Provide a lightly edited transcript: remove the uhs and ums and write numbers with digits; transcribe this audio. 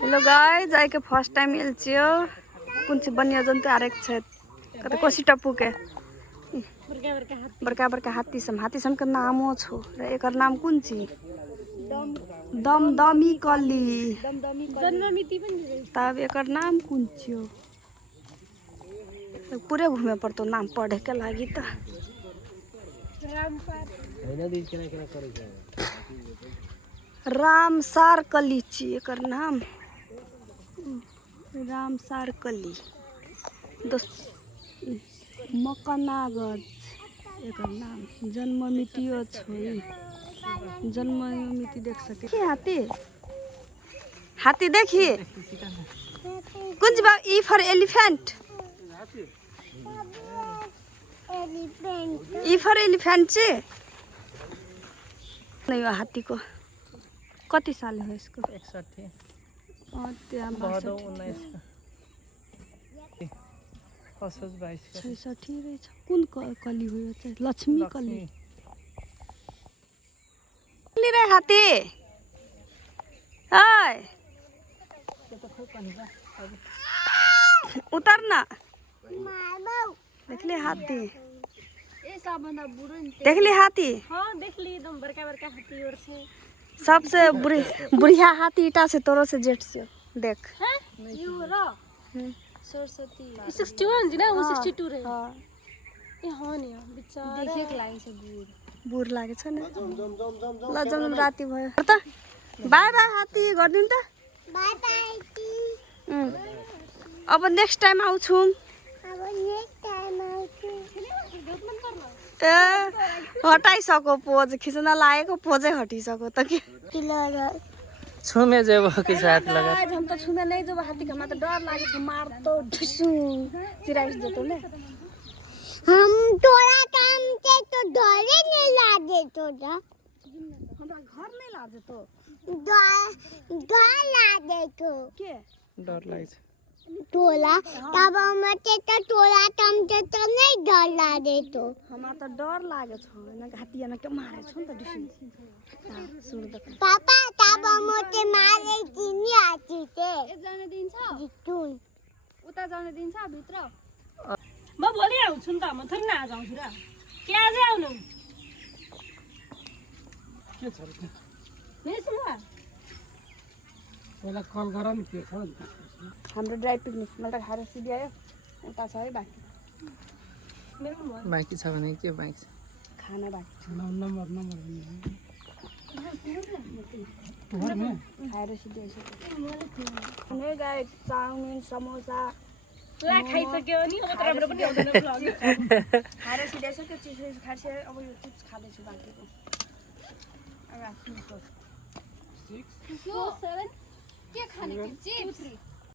hello guys जाके first time एलचियो कुन चाहिँ बन्य जन्तु आरेक छ कता कोसी टप्पू के बड़का बड़का हाथी सम के नामो छो र एकर नाम कुन छी दमदमी कली जन्ममिति पनि तब एकर नाम कुन छियो पूरे घुमे पर्तो नाम पढे के लागि त रामसार कली छी एकर नाम रामसार कली मकनागज एकर नाम जन्ममितियो छोई जन्ममिति देख सके हाथी देखिए कुछ बा E for elephant E for elephant से नहीं हुआ हाथी को कति साल हो इसको 61 और त्या 66 रहेछ कुन कली हो चाहिँ लक्ष्मी कली रे हाथी हाय उतर ना देख ले हाथी देख ले हाथी हाँ देख ली एकदम बड़का बड़का हाथी और से सबसे बुढ़िया हाथी इटा से तोरो से जेठ से देख ये हो रहा सरस्वती 61 जी ना वो 62 रहे हां ए हां नि बेचारा देखे के लागि छ बुढ लागे छ नि ल जम राती भयो त बाय बाय हाथी गर्दिन त बाय बाय हाथी अब नेक्स्ट टाइम आउँछु अब नेक्स्ट टाइम आउँछु ए हटाइसक्यो पोज खिच्न लागेको पोजै हटिसक्यो त के छुमे जेब के साथ लगा हम तो छुमे नहीं जेब हाथी का तो डर लागे छ मार तो ढुसु चिराइस देतो ले हम तोरा काम से तो डरे नहीं लागे तो जा हमरा घर नहीं लागे तो डर लागे तो के डर लागे छ तोला तब मते तो तोरा काम से तो नहीं डर लागे तो हमरा तो डर लागे छ न हाथी न के मारे छ नि त ढुसु सुन त पापा तब मते मारे किनी आती थे एक जाने दिन्छ जितुन उता जाने दिन्छ भित्र म भोलि आउँछु नि त म थोरै न आज आउँछु र के आज आउनु के छ नै सुन पहिला कल गर नि के छ हाम्रो ड्राई पिकनिक मलाई खाएर सिधै आयो उता छ है बाकी बाँकी छ भने के बाँकी छ खाना बाकी छ नम्बर खाएर सिधै आइसक्यो नै गाइस चाउमिन समोसा ला खाइसक्यो नि अब त राम्रो पनि आउँदैन भ्लग खाएर सिधै आइसक्यो चिसो खाइसक्यो अब यो चिप्स खाँदैछु बाँकीको अब आफ्नो 6 7 के खाने चिप्स